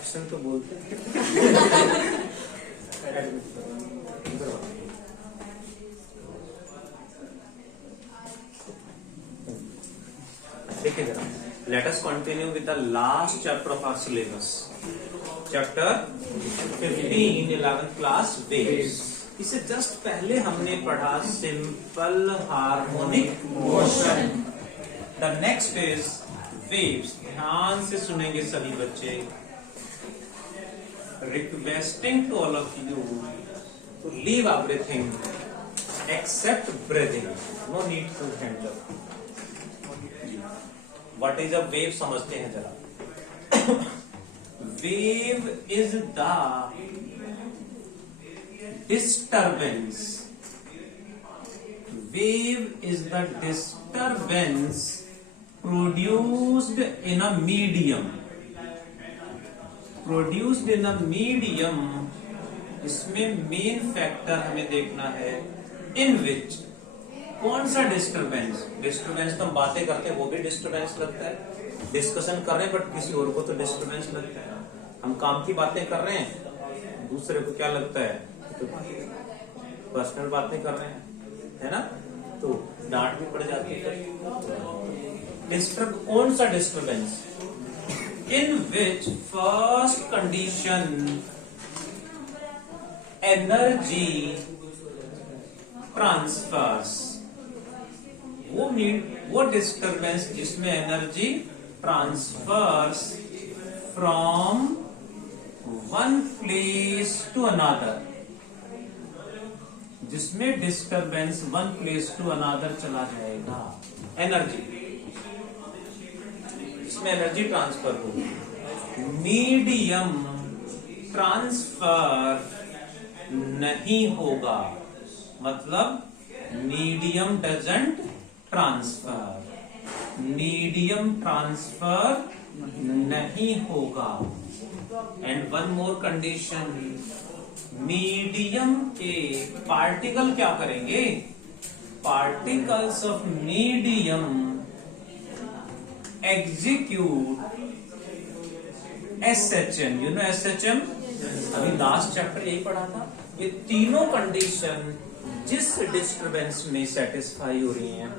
Action तो बोलते हैं। देखिए जरा, let us continue with the last chapter of our syllabus, chapter 15 11th class waves. इससे जस्ट पहले हमने पढ़ा simple harmonic motion. The next is waves. ध्यान से सुनेंगे सभी बच्चे। Requesting to all of you to leave everything except breathing, no need to handle. What is a wave समझते हैं जरा। Wave is the disturbance. Wave is the disturbance produced in a medium. Produced in a medium. इसमें main factor हमें देखना है in which, कौन सा disturbance. Disturbance तो हम बातें करते हैं, वो भी डिस्टरबेंस लगता है। डिस्कशन कर रहे हैं बट किसी और को तो डिस्टरबेंस लगता है। हम काम की बातें कर रहे हैं, दूसरे को क्या लगता है, तो पर्सनल बातें कर रहे हैं, है ना, तो डांट भी पड़ जाती है। डिस्टर्ब, कौन सा disturbance, in which first condition energy transfers. वो डिस्टर्बेंस जिसमें energy transfers from one place to another, जिसमें disturbance one place to another चला जाएगा। एनर्जी, इसमें एनर्जी ट्रांसफर होगी। मीडियम ट्रांसफर नहीं होगा, मतलब medium doesn't transfer, medium transfer नहीं होगा। And one more condition, medium के पार्टिकल क्या करेंगे, particles of medium execute SHM। You know SHM, अभी लास्ट चैप्टर यही पढ़ा था। ये तीनों कंडीशन जिस डिस्टरबेंस में सेटिस्फाई हो रही हैं,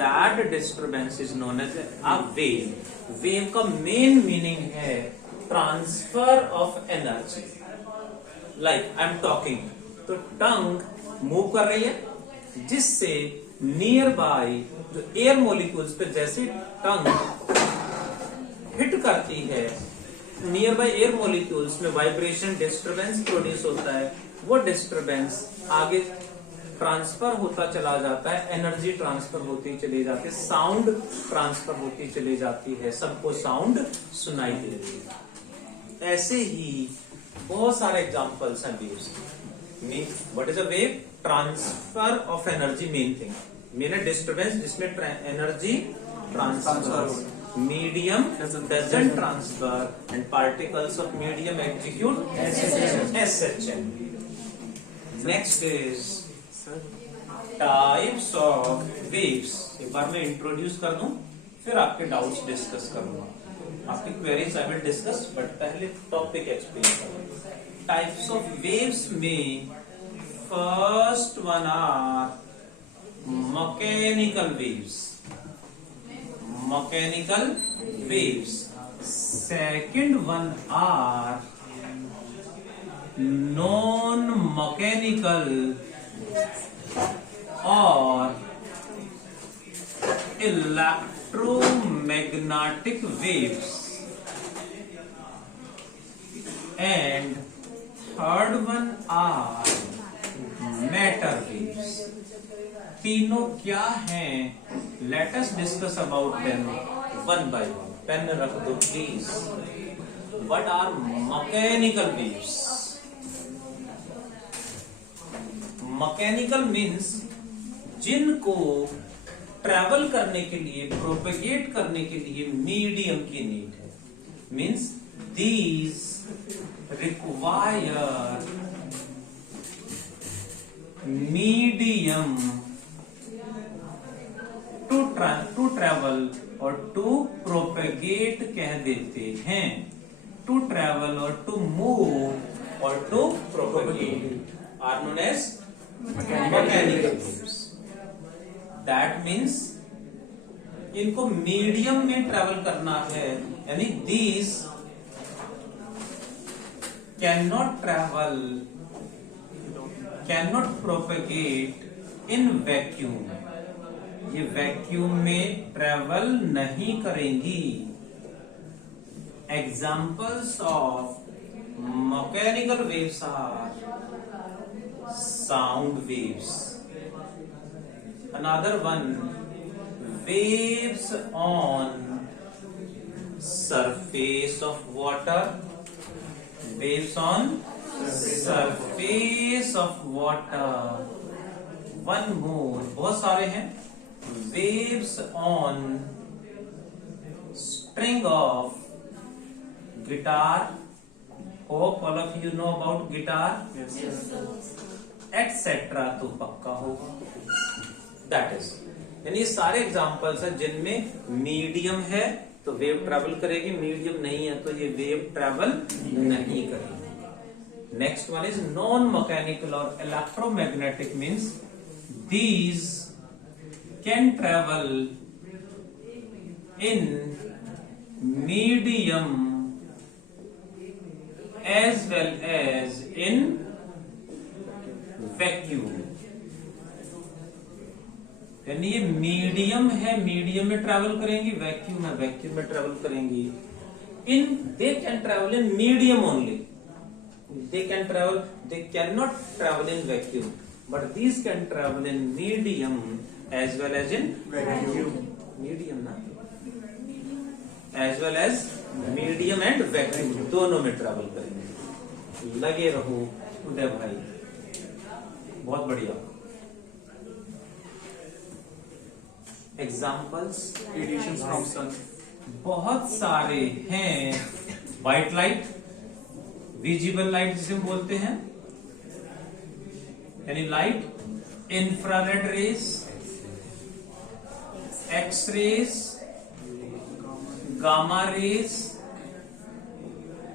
that disturbance is known as a wave. Wave का मेन मीनिंग है transfer of energy. Like I am talking, तो टंग मूव कर रही है, जिससे नियर बाय जो एयर मोलिक्यूल्स पे जैसे टंग हिट करती है, नियर बाय एयर मोलिक्यूल्स में वाइब्रेशन डिस्टरबेंस प्रोड्यूस होता है। वो डिस्टरबेंस आगे ट्रांसफर होता चला जाता है, एनर्जी ट्रांसफर होती चली जाती है, साउंड ट्रांसफर होती चली जाती है, सबको साउंड सुनाई दे रही है। ऐसे ही बहुत सारे एग्जांपल्स हैं waves. What is a wave, transfer of energy, main thing, main disturbance जिसमें energy transfer, medium doesn't transfer, and particles of medium execute SHM। Next is types of waves. एक बार मैं इंट्रोड्यूस कर दूं, फिर आपके डाउट्स डिस्कस करूंगा, आपकी queries I will discuss, but पहले टॉपिक एक्सप्लेन करूंगा। टाइप्स ऑफ वेव्स में first one are mechanical waves, mechanical waves. Second one are non mechanical और electromagnetic waves, and third one are matter waves। तीनों क्या हैं, let us discuss about them one by one। Pen रख दो please. What are mechanical waves? Mechanical means जिनको travel करने के लिए, प्रोपेगेट करने के लिए मीडियम की नीड है। Means these require medium to travel और टू प्रोपेगेट कह देते हैं। to travel or to move or to propagate are known as mechanical waves. That means इनको मीडियम में ट्रेवल करना है, यानी these cannot travel, cannot propagate in vacuum. ये वैक्यूम में ट्रेवल नहीं करेंगी. Examples of mechanical waves are sound waves. Another one, waves on surface of water. Waves on surface of water. One more, बहुत सारे हैं. Waves on string of guitar. Hope all of you know about guitar. Yes. etc. तो पक्का होगा. That is, यानी ये सारे examples हैं जिनमें मीडियम है तो वेव ट्रेवल करेगी, मीडियम नहीं है तो ये वेव ट्रेवल नहीं करेगी. Next one is non mechanical और electromagnetic means these can travel in medium as well as in vacuum. यानी ये मीडियम है, मीडियम में ट्रेवल करेंगी, वैक्यूम है, वैक्यूम में ट्रेवल करेंगी. In they can travel in medium only. They can travel, they can not travel in vacuum, but these can travel in medium as well as in Vacuum. Medium ना, as well as medium and vacuum दोनों में travel करेंगे. लगे रहो उदय भाई, बहुत बढ़िया. Examples Radiations from sun. बहुत सारे हैं. व्हाइट लाइट, विजिबल लाइट जिसे हम बोलते हैं, यानी light, infrared rays, X rays, gamma rays,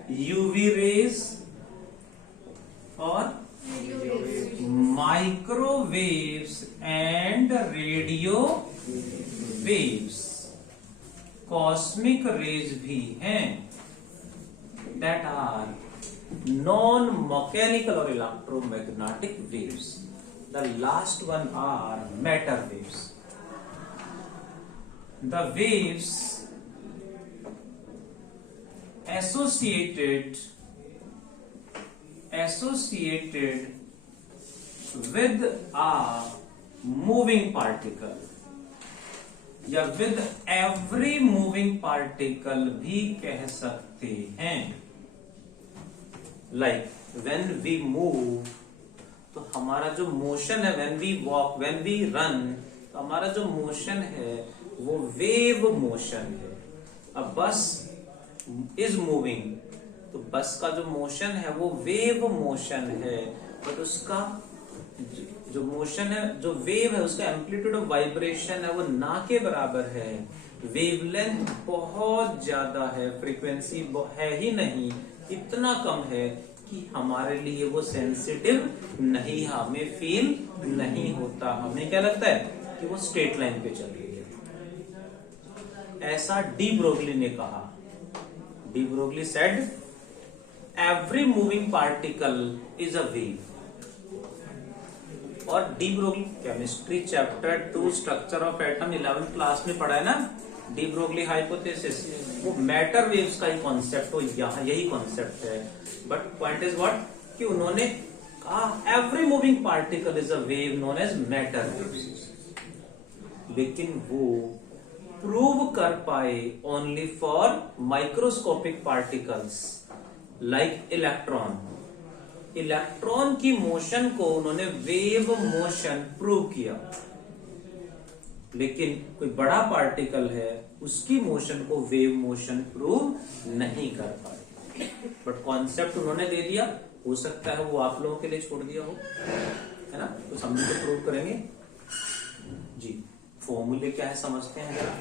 UV rays और microwaves and radio waves. Cosmic rays भी हैं दैट आर नॉन मैकेनिकल और electromagnetic waves. The last one are matter waves. The waves associated with a moving particle या with every moving particle भी कह सकते हैं. Like when we move, तो हमारा जो मोशन है, when we walk, when we run, तो हमारा जो मोशन है वो वेव मोशन है. अब बस इज मूविंग, तो बस का जो मोशन है वो वेव मोशन है, बट उसका जो मोशन है, जो वेव है, उसका एम्पलीट्यूड ऑफ वाइब्रेशन है वो ना के बराबर है. वेवलेंथ बहुत ज्यादा है, फ्रीक्वेंसी है ही नहीं, इतना कम है कि हमारे लिए वो सेंसिटिव नहीं, हमें फील नहीं होता. हमें क्या लगता है कि वो स्ट्रेट लाइन पे चल रही है. ऐसा डी ब्रोगली ने कहा. De Broglie said every moving particle is a wave. और de Broglie chemistry chapter 2 structure of atom 11th class में पढ़ा है ना. डी ब्रोगली हाइपोथेसिस, वो मैटर वेव्स का ही कॉन्सेप्ट हो, यहाँ यही कॉन्सेप्ट है. बट पॉइंट इज व्हाट कि उन्होंने कहा every moving particle is a wave known as matter waves, लेकिन वो प्रूव कर पाए only for microscopic particles like electron. Electron की मोशन को उन्होंने वेव मोशन प्रूव किया, लेकिन कोई बड़ा पार्टिकल है उसकी मोशन को वेव मोशन प्रूव नहीं कर पाए. बट कॉन्सेप्ट उन्होंने दे दिया, हो सकता है वो आप लोगों के लिए छोड़ दिया हो, है ना. तो हम लोग प्रूव करेंगे जी. फॉर्मूले क्या है समझते हैं जरा.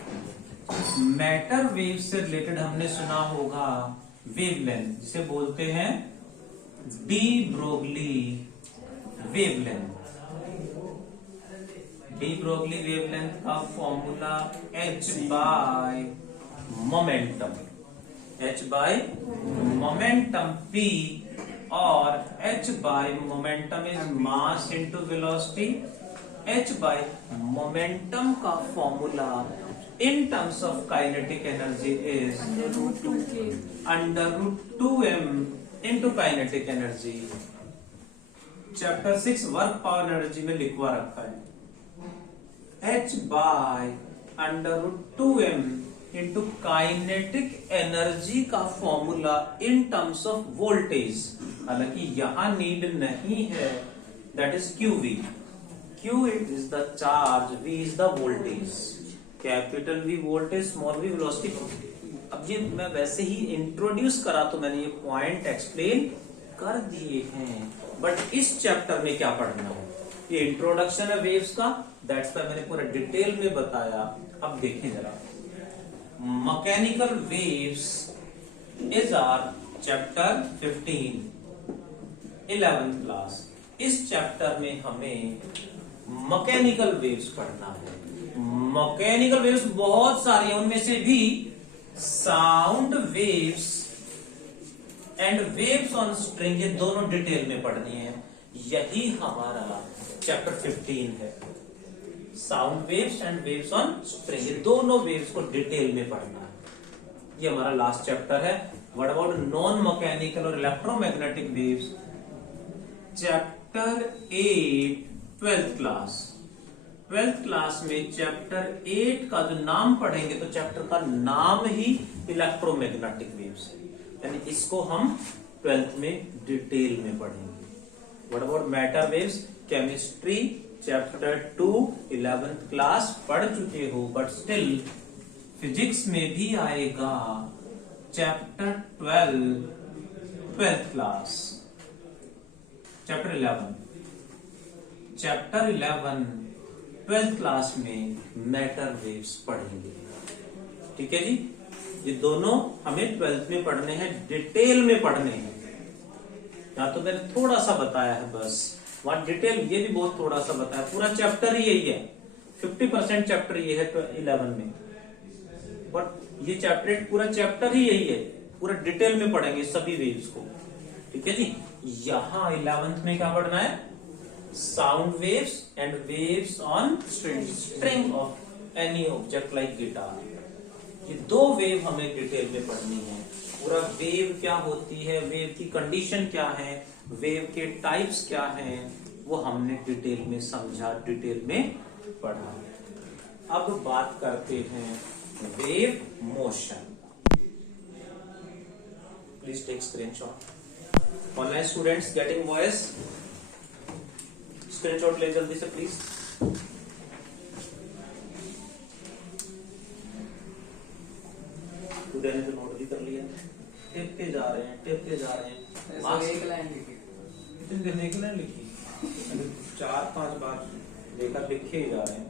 मैटर वेव से रिलेटेड हमने सुना होगा वेवलेंथ, जिसे बोलते हैं de Broglie wavelength. De Broglie wavelength का formula h by momentum, h by momentum p, और h by momentum is mass into velocity. h by momentum का formula in terms of kinetic energy is under root 2m into kinetic energy। Chapter 6 work power energy में लिखवा रखा है h by under root 2m into kinetic energy का formula in terms of voltage. हालांकि यहां need नहीं है, that is QV। Q is the charge, V is the voltage. Capital V voltage, small v velocity. अब ये मैं वैसे ही introduce करा तो मैंने ये पॉइंट एक्सप्लेन कर दिए हैं, बट इस चैप्टर में क्या पढ़ना है, ये इंट्रोडक्शन है वेव्स का, दैट्स वाई मैंने पूरा डिटेल में बताया। अब देखें जरा, mechanical waves is our chapter 15 11th class. इस चैप्टर में हमें मैकेनिकल वेव्स पढ़ना है। मैकेनिकल वेव्स बहुत सारी हैं, उनमें से भी sound waves and waves on string, ये दोनों डिटेल में पढ़नी है। यही हमारा चैप्टर 15 है। Sound waves and waves on string, ये दोनों वेव्स को डिटेल में पढ़ना है। ये हमारा लास्ट चैप्टर है। व्हाट अबाउट नॉन मैकेनिकल और electromagnetic waves, chapter 8 12th class. 12th class में चैप्टर 8 का जो नाम पढ़ेंगे तो चैप्टर का नाम ही इलेक्ट्रोमैग्नेटिक वेव्स है, यानी इसको हम 12th में डिटेल में पढ़ेंगे। What about matter waves, chemistry chapter 2 11th class पढ़ चुके हो, बट स्टिल फिजिक्स में भी आएगा chapter 12th class. Chapter 11 12th class में मैटर वेव्स पढ़ेंगे। ठीक है जी, ये दोनों हमें 12th में पढ़ने हैं, डिटेल में पढ़ने हैं। यहाँ तो मैंने थोड़ा सा बताया है बस, वहां डिटेल ये भी बहुत थोड़ा सा बताया, पूरा चैप्टर ही यही है। 50% चैप्टर ये है 11 में, बट ये चैप्टर पूरा चैप्टर ही यही है, पूरा डिटेल में पढ़ेंगे सभी वेव्स को। ठीक है जी, यहां 11th में क्या पढ़ना है, sound waves and waves on string of any object like guitar. ये दो वेव हमें डिटेल में पढ़नी है। पूरा वेव क्या होती है, वेव की कंडीशन क्या है, वेव के टाइप्स क्या हैं, वो हमने डिटेल में समझा, डिटेल में पढ़ा। अब बात करते हैं wave motion. Please take screenshot. Online students getting voice, screenshot ले जल्दी से प्लीज। पूरे ने तो नोट भी कर लिया, टिपते जा रहे हैं, टिपते जा रहे हैं। एक लाइन लिखी, इतनी देर की लाइन लिखी, 4-5 बार लेकर लिखे ही जा रहे हैं।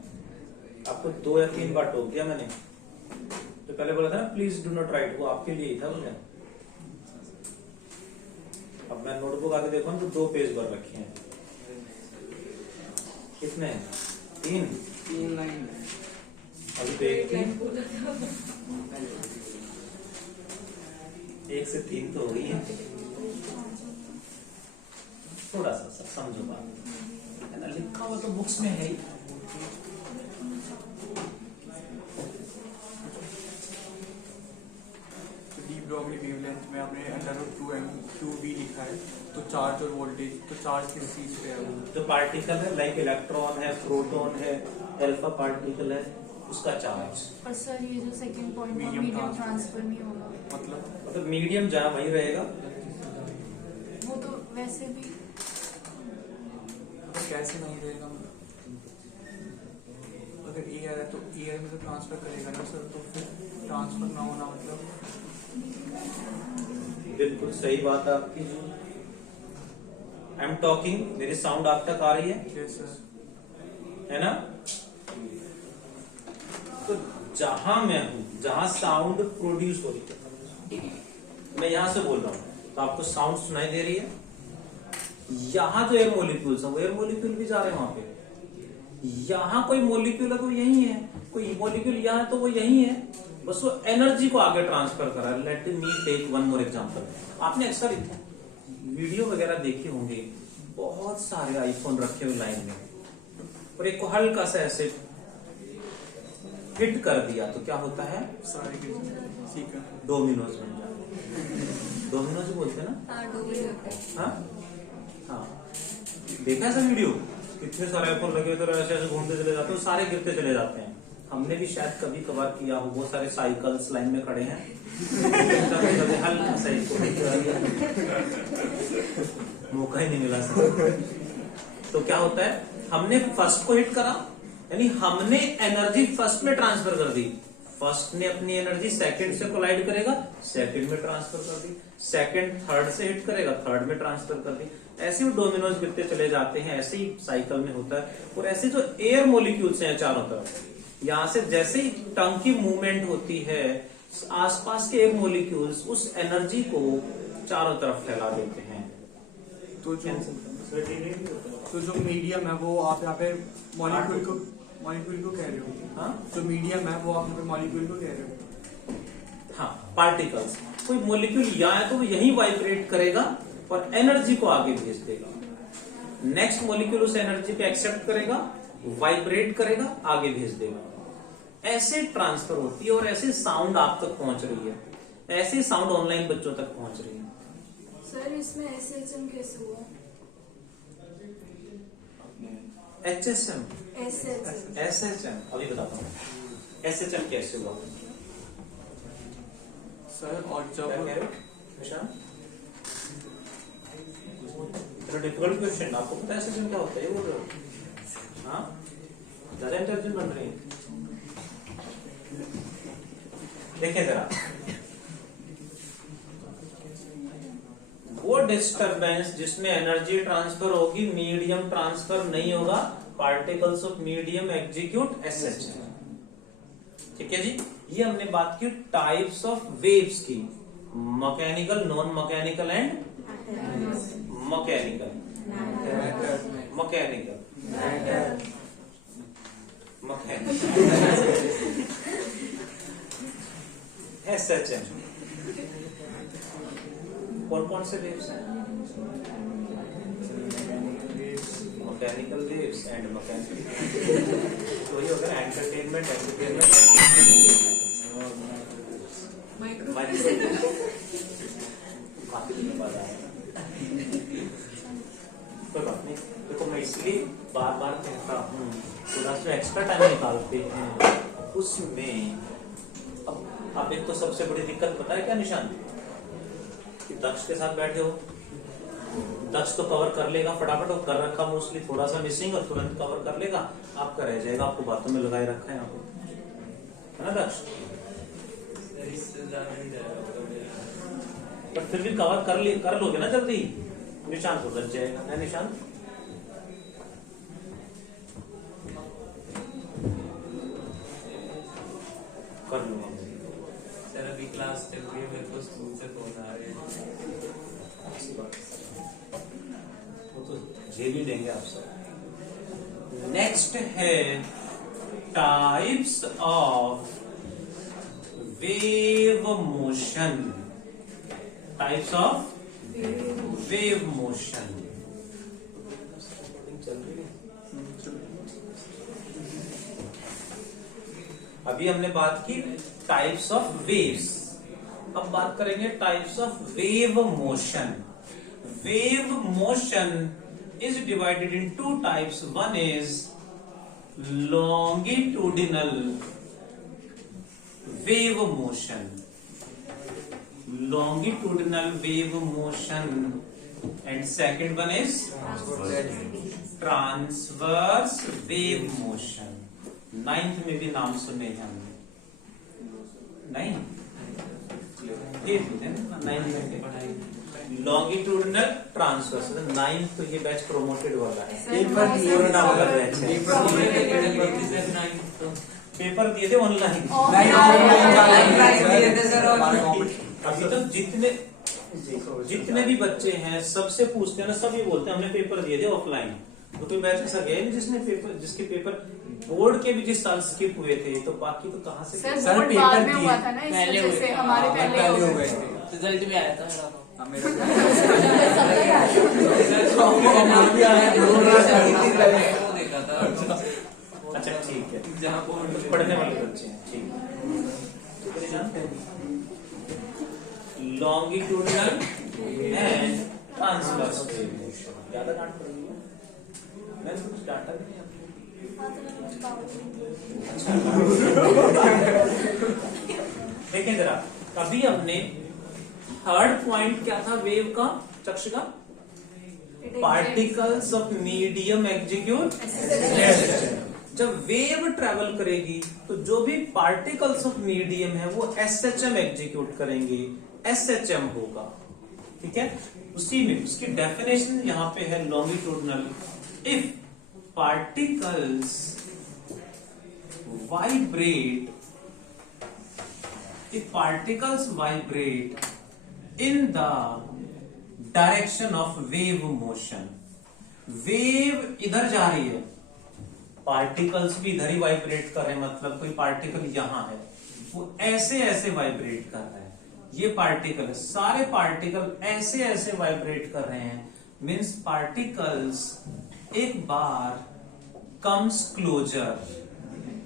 आपको 2 या 3 बार टोक दिया मैंने, तो पहले बोला था ना प्लीज डू नॉट राइट, वो आपके लिए ही था बोले। अब मैं नोटबुक आके देखो तो 2 पेज भर रखे हैं। कितने? 3 लाइन है। अभी तो 1 से 3 तो हो गई है। थोड़ा सा समझो बात, है ना, लिखा हुआ तो बुक्स में है ही। डी ब्रॉगली वेवलेंथ में आपने √2m QV लिखा है, तो चार्ज और वोल्टेज, तो चार्ज किस चीज पे है वो? जो पार्टिकल है, लाइक इलेक्ट्रॉन है, प्रोटॉन है, अल्फा पार्टिकल है, उसका चार्ज। पर सर ये जो second point Medium medium transfer। Transfer नहीं होगा, मतलब मीडियम जहां वही रहेगा। वो तो वैसे भी कैसे नहीं रहेगा, मतलब अगर एयर है तो एयर में तो ट्रांसफर करेगा ना सर, तो फिर ट्रांसफर ना होना मतलब। बिल्कुल सही बात है आपकी। आई एम टॉकिंग, मेरी साउंड आप तक आ रही है, यस सर। है ना? तो जहां मैं हूं, जहां साउंड प्रोड्यूस हो रही है, मैं यहां से बोल रहा हूं तो आपको साउंड सुनाई दे रही है। यहां जो एयर मोलिक्यूल्स है वो एयर मोलिक्यूल भी जा रहे हैं वहां पे। यहां कोई मोलिक्यूल है तो यही है, कोई मोलिक्यूल यहां है तो वो यही है, बस वो एनर्जी को आगे ट्रांसफर कर रहा है। Let me take one more example. आपने अक्सर वीडियो वगैरह देखे होंगे, बहुत सारे आईफोन रखे हुए लाइन में और एक को हल्का सा ऐसे हिट कर दिया तो क्या होता है, सारे के सीखा डोमिनोज बन जाता है। डोमिनोज बोलते हैं ना। हाँ हाँ, देखा ऐसा वीडियो, कितने सारे आईफोन लगे हुए थे, ऐसे ऐसे घूमते चले जाते हैं, सारे गिरते चले जाते हैं। हमने भी शायद कभी कभार किया हो, बहुत सारे साइकिल्स लाइन में खड़े हैं, हल्का सा इसको hit कर दिया। मौका ही नहीं मिला सर। तो क्या होता है, हमने फर्स्ट को हिट करा, यानी हमने एनर्जी फर्स्ट में ट्रांसफर कर दी। फर्स्ट ने अपनी एनर्जी सेकंड से कोलाइड करेगा, सेकंड में ट्रांसफर कर दी। सेकंड थर्ड से हिट करेगा, थर्ड में ट्रांसफर कर दी। ऐसे ही डोमिनोज गिरते चले जाते हैं, ऐसे ही साइकिल में होता है। और ऐसे जो एयर मोलिक्यूल्स हैं चारों तरफ, यहां से जैसे ही टंग की मूवमेंट होती है, आसपास के एयर मोलिक्यूल्स उस एनर्जी को चारों तरफ फैला देते हैं। तो जो मीडियम है वो आप यहाँ पे मॉलिक्यूल को कह रहे हो। हाँ जो मीडियम है वो आप यहाँ पे मॉलिक्यूल को कह रहे हो। हाँ, पार्टिकल्स। कोई मोलिक्यूल यहाँ है तो वो यही वाइब्रेट करेगा और एनर्जी को आगे भेज देगा। नेक्स्ट मोलिक्यूल उस एनर्जी पे एक्सेप्ट करेगा, वाइब्रेट करेगा, आगे भेज देगा। ऐसे ट्रांसफर होती है और ऐसे साउंड आप तक पहुंच रही है, ऐसे साउंड ऑनलाइन बच्चों तक पहुंच रही है। सर इसमें SHM कैसे हुआ? HSM, SHM SHM अभी बताता हूँ SHM कैसे हुआ। सर और क्या जब कह रहे हो निशांत? डिफिकल्ट क्वेश्चन, आपको पता है SHM क्या होता है, ये बोल रहे हो? हाँ, ज्यादा इंटेलिजेंट बन रही है। देखिए जरा, वो डिस्टरबेंस जिसमें एनर्जी ट्रांसफर होगी, मीडियम ट्रांसफर नहीं होगा, particles of medium execute SHM। ठीक है जी, ये हमने बात की टाइप्स ऑफ वेव्स की, mechanical, non mechanical and mechanical. Mechanical SHM कौन कौन से वेव्स हैं? Mechanical waves and mechanical. तो ये होगा एंटरटेनमेंट, माइक्रो काफी दिन बाद आया। कोई बात नहीं, देखो मैं इसलिए बार बार कहता हूँ, थोड़ा सा एक्स्ट्रा टाइम निकालते हैं उसमें। अब एक तो सबसे बड़ी दिक्कत पता है क्या निशान, कि दक्ष के साथ बैठे हो, दक्ष तो कवर कर लेगा फटाफट, और कर रखा मोस्टली, थोड़ा सा मिसिंग और तुरंत कवर कर लेगा, आपका रह जाएगा, आपको बातों में लगाए रखा है यहाँ पे, है ना दक्ष? पर फिर भी कवर कर लोगे ना जल्दी, निशांत उधर जाएगा ना। निशांत कर लूंगा सर, अभी क्लास चल रही है, मेरे को स्कूल से फोन आ रहे हैं। वो तो झेल ही देंगे आप सब। नेक्स्ट है types of wave motion. Types of wave motion चल रही है। अभी हमने बात की टाइप्स ऑफ वेव्स, अब बात करेंगे types of wave motion. Wave motion is divided in two types. One is longitudinal wave motion. Longitudinal wave motion, and second one is transverse wave motion. Ninth में भी नाम सुने हैं हमने, नहीं? लॉन्गिट्यूडनल ट्रांसवर्स, नाइन्थ तो ये बैच प्रोमोटेड वाला है। पेपर दिए थे ऑनलाइन, अभी तक जितने भी बच्चे हैं सबसे पूछते हैं ना, सब ये बोलते हैं हमने पेपर दिए थे ऑफलाइन। तो कोई बैच ऐसा गया नहीं जिसके पेपर बोर्ड के भी जिस साल स्किप हुए थे, तो बाकी तो कहाँ से। सर सर, बोर्ड पेपर बाद में दिए। हुआ था ना, इस पहले वजह हुए से थे। हमारे पहले हो हो गए गए थे। रिजल्ट भी आया था मेरा तो। हाँ, मेरा वो देखा था अच्छा ठीक है, जहाँ बोर्ड पढ़ने वाले बच्चे हैं, ठीक है। तो पहले जानते हैं लॉन्गिट्यूडिनल एंड ट्रांसवर्स वेव। ज्यादा डांट पड़ेगी ना? मैंने कुछ डांटा भी नहीं आपको। देखें जरा, अभी हमने थर्ड पॉइंट क्या था वेव का, चक्षुका? Particles of medium execute. जब वेव ट्रेवल करेगी तो जो भी पार्टिकल्स ऑफ मीडियम है वो एसएचएम एग्जीक्यूट करेंगे, एसएचएम होगा, ठीक है। उसी में उसकी डेफिनेशन यहां पे है longitudinal. If particles vibrate, if particles vibrate in the direction of wave motion, wave इधर जा रही है, पार्टिकल्स भी इधर ही वाइब्रेट कर रहे हैं, मतलब कोई पार्टिकल यहां है वो ऐसे ऐसे वाइब्रेट कर रहा है, ये पार्टिकल, सारे पार्टिकल ऐसे ऐसे वाइब्रेट कर रहे हैं, मीन्स पार्टिकल्स एक बार comes closer,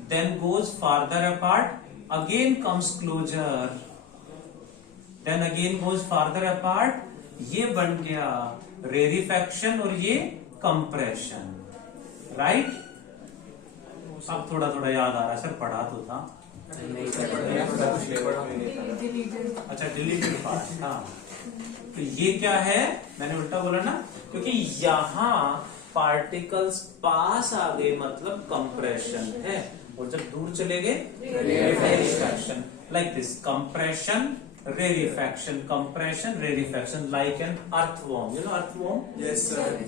then goes farther apart, again comes closer, then again goes farther apart। ये बन गया रेरिफैक्शन और ये कंप्रेशन, राइट। अब थोड़ा थोड़ा याद आ रहा है, सर पढ़ा तो था। अच्छा डिलीटेड पार्ट, हाँ। तो ये क्या है, मैंने उल्टा बोला ना, क्योंकि यहां पार्टिकल्स पास आ गए मतलब कंप्रेशन है, और जब दूर चले गए rarefaction, like this, compression rarefaction, compression rarefaction, like an earthworm, you know earthworm. Yes sir.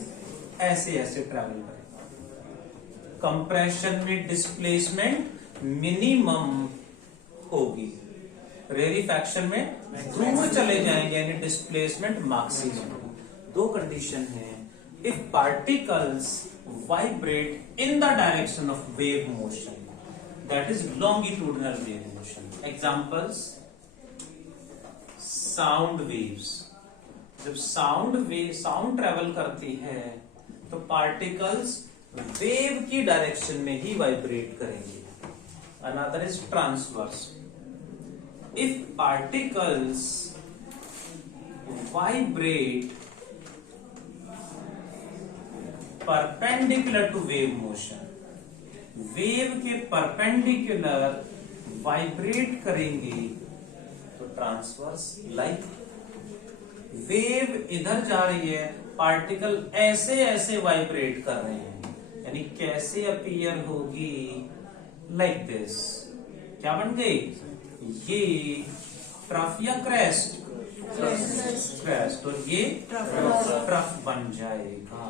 ऐसे ऐसे ट्रैवल करेगा। कंप्रेशन में डिस्प्लेसमेंट मिनिमम होगी, रेरिफैक्शन में दूर चले जाएंगे यानी डिस्प्लेसमेंट मैक्सिमम। दो कंडीशन है। If particles vibrate in the direction of wave motion, that is longitudinal wave motion. Examples, sound waves. जब साउंड ट्रेवल करती है तो पार्टिकल्स वेव की डायरेक्शन में ही वाइब्रेट करेंगे। Another is transverse. If particles vibrate perpendicular to wave motion, wave के perpendicular vibrate करेंगे तो ट्रांसवर्स, लाइक वेव इधर जा रही है, पार्टिकल ऐसे ऐसे वाइब्रेट कर रहे हैं, यानी कैसे अपीयर होगी, लाइक दिस। क्या बन गई ये, ट्रफ या क्रेस्ट, क्रेस्ट, और ये ट्रफ बन जाएगा।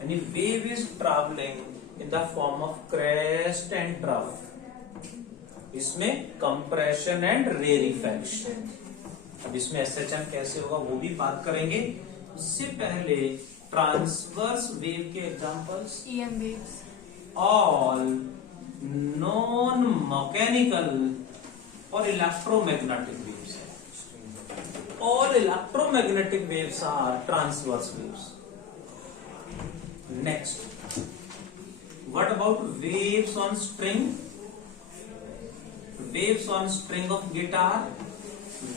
यानी wave is travelling in the form of crest and trough. इसमें कंप्रेशन एंड रेरिफैक्शन। अब इसमें एसएचएम कैसे होगा वो भी बात करेंगे। उससे पहले ट्रांसवर्स वेव के examples, EM waves, all non mechanical और electromagnetic waves. All electromagnetic waves are transverse waves. Next, what about waves on string? Waves on string of guitar,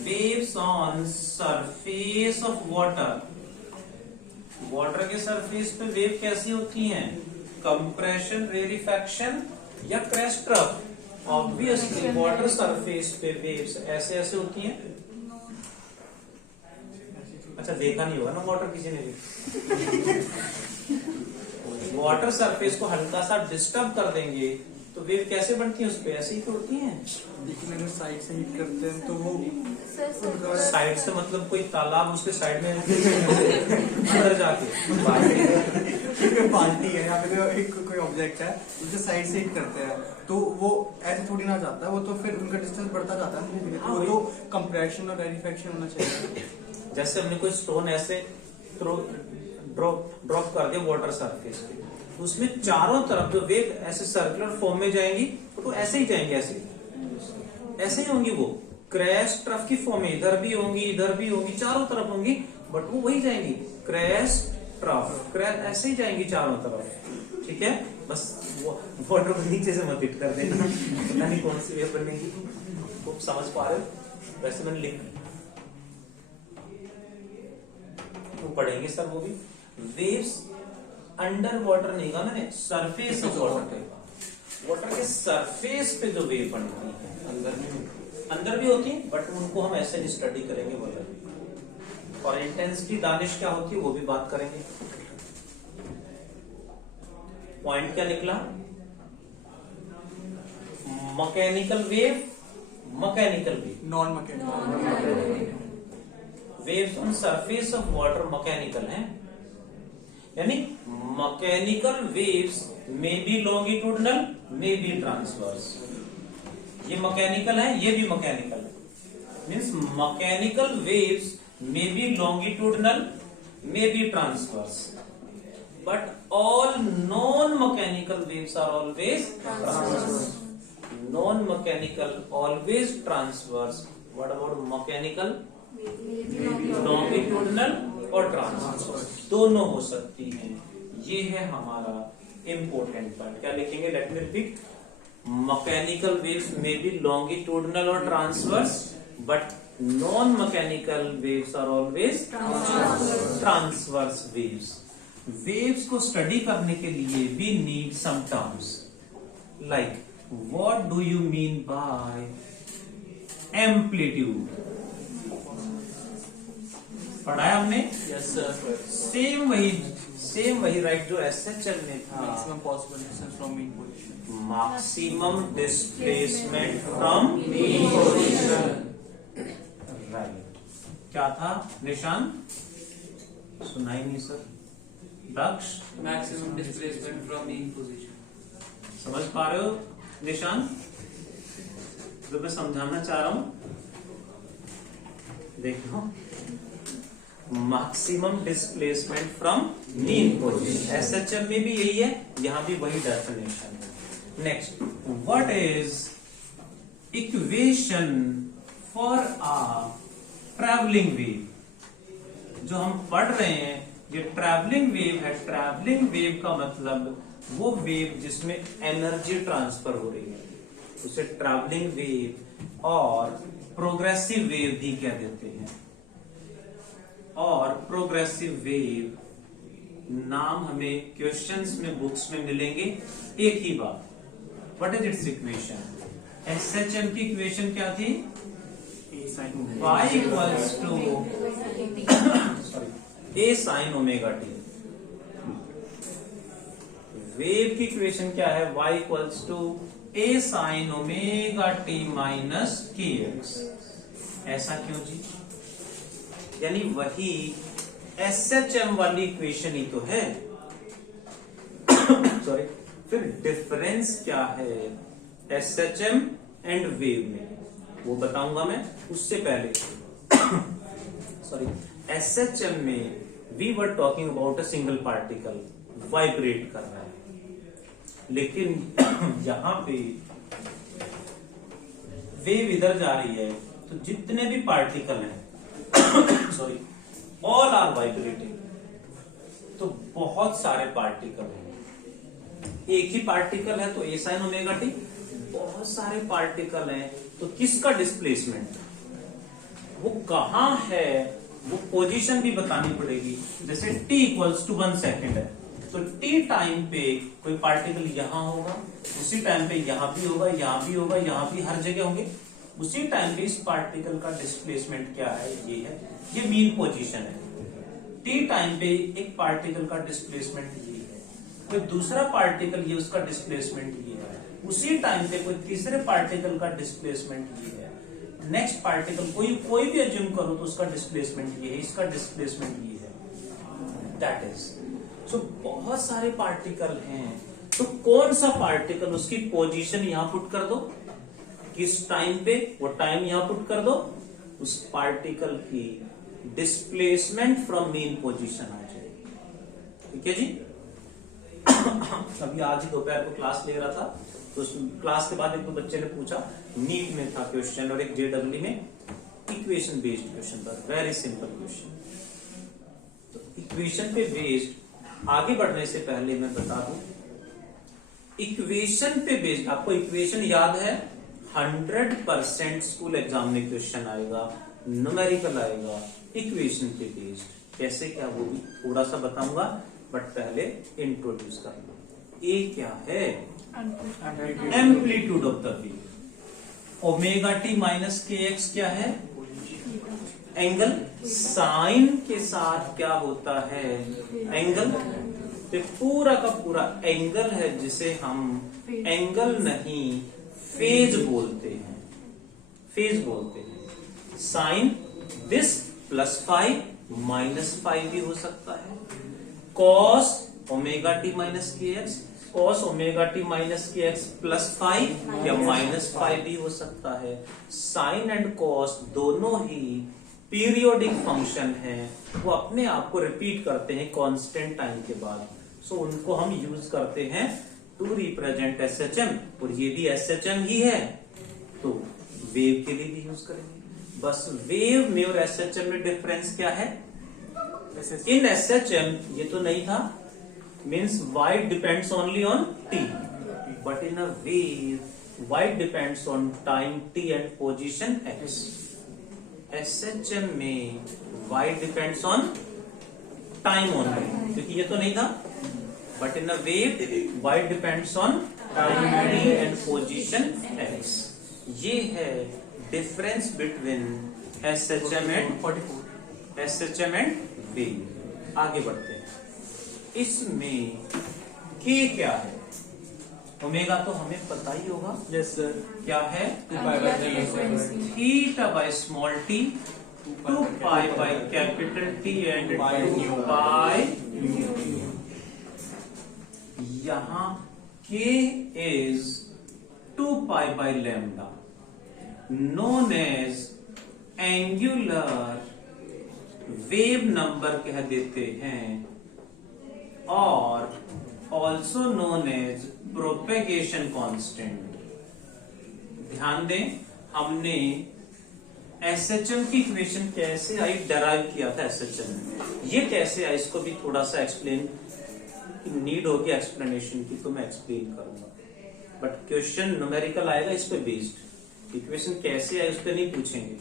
waves on surface of water. Water के surface पे wave कैसी होती हैं? Compression, rarefaction या crest trough? Obviously, water surface पे waves ऐसे ऐसे होती हैं। अच्छा देखा नहीं होगा ना वाटर किसी ने भी। वाटर सरफेस को हल्का सा डिस्टर्ब कर देंगे तो वेव कैसे बनती है उस पे, ऐसे ही तो होती हैं। लेकिन अगर साइड से हिट करते हैं तो वो सर सर्कुलर साइड से मतलब कोई तालाब उसके साइड में अंदर जाके बाल्टी। बाल्टी है यहाँ पे, तो एक कोई ऑब्जेक्ट है उसके साइड से हिट करते हैं तो वो ऐसे थोड़ी ना जाता है, वो तो फिर उनका डिस्टेंस बढ़ता जाता है धीरे-धीरे। हाँ, वो तो कंप्रेशन और रेडिफेक्शन होना चाहिए। जैसे हमने कोई स्टोन ऐसे ड्रॉप कर दिया वाटर सरफेस पे, तो उसमें चारों तरफ जो वेव ऐसे सर्कुलर फॉर्म में जाएंगी तो ऐसे ही जाएंगे, ऐसे ही होंगी। वो क्रैश ट्रफ की फॉर्म में इधर भी होंगी, चारों तरफ होंगी, बट वो वही जाएंगी क्रैश ट्रफ, क्रैश ऐसे ही जाएंगी चारों तरफ। ठीक है, बस वाटर को नीचे से मत हिट कर देना, पता नहीं कौन सी वेव बनेगी, खूब समझ पा रहे हो। वैसे मैंने लिख वो पढ़ेंगे सर, वो भी वेव्स अंडर वाटर नहीं कहा मैंने, सरफेस ऑफ वाटर, वाटर के सरफेस पे जो वेव बनती है अंदर भी होती है, बट उनको हम ऐसे स्टडी करेंगे बोला। और इंटेंसिटी दानिश क्या होती है वो भी बात करेंगे। पॉइंट क्या निकला, mechanical wave, non mechanical waves on surface of water mechanical है, यानी मैकेनिकल वेव्स में बी लॉन्गिट्यूडनल में बी ट्रांसवर्स। ये मैकेनिकल है, ये भी मैकेनिकल है, मीन्स मैकेनिकल वेव्स में बी लॉन्गिट्यूडनल में बी transverse, but all non mechanical waves are always transverse. Non mechanical always transverse, what about mechanical longitudinal और ट्रांसवर्स, दोनों हो सकती हैं। ये है हमारा इंपॉर्टेंट पार्ट। क्या लिखेंगे, let me repeat, mechanical waves में भी लॉन्गिट्यूडनल और transverse, but non mechanical waves are always transverse waves. Waves को स्टडी करने के लिए we need some terms like what do you mean by amplitude, पढ़ाया हमने। Yes sir. सेम वही राइट जो एसएचएल में था, maximum possible distance from mean position, maximum displacement from mean position, right. क्या था निशान, सुनाई नहीं sir, Daksh maximum displacement from mean position. समझ पा रहे हो निशान, जो मैं समझाना चाह रहा हूं, देखो, maximum displacement from mean position, SHM में भी यही है, यहां भी वही डेफिनेशन है। Next, what is equation for a travelling wave. जो हम पढ़ रहे हैं ये ट्रैवलिंग वेव है। ट्रैवलिंग वेव का मतलब वो वेव जिसमें एनर्जी ट्रांसफर हो रही है, उसे ट्रैवलिंग वेव और प्रोग्रेसिव वेव भी कह देते हैं। और प्रोग्रेसिव वेव नाम हमें क्वेश्चंस में, बुक्स में मिलेंगे एक ही बार। What is its equation, SHM की इक्वेशन क्या थी, y equals to A sine omega T. Wave की इक्वेशन क्या है, y equals to A sine omega T minus K X. ऐसा क्यों जी, यानी वही एसएचएम वाली इक्वेशन ही तो है। सॉरी, फिर डिफरेंस क्या है एसएचएम एंड वेव में, वो बताऊंगा मैं। उससे पहले सॉरी, एसएचएम में we were talking about a single particle vibrate कर रहा है, लेकिन यहां पे वेव इधर जा रही है, तो जितने भी पार्टिकल हैं सॉरी, ऑल आर वाइब्रेटिंग। तो बहुत सारे पार्टिकल हैं, एक ही पार्टिकल है तो ए साइन ओमेगा टी, बहुत सारे पार्टिकल हैं तो किसका डिस्प्लेसमेंट, वो कहां है, वो पोजीशन भी बतानी पड़ेगी। जैसे t इक्वल्स टू 1 सेकेंड है, तो t टाइम पे कोई पार्टिकल यहां होगा, उसी टाइम पे यहां भी होगा, यहां भी होगा, यहां भी, हर जगह होंगे। उसी टाइम पे इस पार्टिकल का डिस्प्लेसमेंट क्या है, ये है, ये मीन पोजीशन है। t टाइम पे एक पार्टिकल का डिस्प्लेसमेंट ये है, कोई दूसरा पार्टिकल ये, उसका डिस्प्लेसमेंट ये है, उसी टाइम पे कोई तीसरे पार्टिकल का डिस्प्लेसमेंट ये है। नेक्स्ट पार्टिकल कोई भी अज्यूम करो तो उसका डिस्प्लेसमेंट ये है, इसका डिस्प्लेसमेंट ये है, दैट इज। सो बहुत सारे पार्टिकल हैं, तो कौन सा पार्टिकल उसकी पोजीशन यहां पुट कर दो, किस टाइम पे वो टाइम यहां पुट कर दो, उस पार्टिकल की डिस्प्लेसमेंट फ्रॉम मेन पोजीशन आ जाएगी। ठीक है जी। अभी आज ही दोपहर को क्लास ले रहा था, तो उस क्लास के बाद एक तो बच्चे ने पूछा, नीट में था क्वेश्चन और एक जेडब्ल्यू में इक्वेशन बेस्ड क्वेश्चन था, वेरी सिंपल क्वेश्चन। तो इक्वेशन पे बेस्ड आगे बढ़ने से पहले मैं बता दूं, इक्वेशन पे बेस्ड आपको इक्वेशन याद है, 100% स्कूल एग्जाम में क्वेश्चन आएगा, न्यूमेरिकल आएगा इक्वेशन पे बेस्ड। कैसे क्या वो भी थोड़ा सा बताऊंगा, बट पहले इंट्रोड्यूस कर लो। ए क्या है, amplitude of the wave. Omega T minus K x क्या है, एंगल। साइन के साथ क्या होता है, एंगल। तो पूरा का पूरा एंगल है जिसे हम एंगल नहीं फेज बोलते हैं, फेज बोलते हैं। साइन दिस +5 -5 भी हो सकता है। Cos omega T minus K x, cos omega T minus K x +5 या -5 भी हो सकता है। साइन एंड कॉस दोनों ही पीरियोडिक फंक्शन है, वो अपने आप को रिपीट करते हैं कांस्टेंट टाइम के बाद। सो उनको हम यूज करते हैं टू रिप्रेजेंट एसएचएम, और ये भी एसएचएम ही है, तो वेव के लिए भी यूज करेंगे। बस वेव में और एसएचएम में डिफरेंस क्या है, इन एसएचएम ये तो नहीं था, means y depends only on t, but in a wave y depends on time t and position x। SHM में y depends on time only, क्योंकि ये तो नहीं था, but in a wave y depends on time t and position x। ये है difference between SHM and wave. आगे बढ़ते हैं, इसमें k क्या है, ओमेगा तो हमें पता ही होगा, यस सर। क्या है, theta by small t, 2 pi by capital T and 2 pi. यहां k is 2 pi by lambda, known as angular wave number कह देते हैं, और also known as propagation constant. ध्यान दें, हमने एसएचएम की इक्वेशन कैसे आई डेराइव किया था एसएचएम में, ये कैसे आई इसको भी थोड़ा सा एक्सप्लेन नीड होगी, एक्सप्लेनेशन की, तो मैं एक्सप्लेन करूंगा। बट क्वेश्चन न्यूमेरिकल आएगा इस पे बेस्ड, इक्वेशन कैसे आई उस पर नहीं पूछेंगे।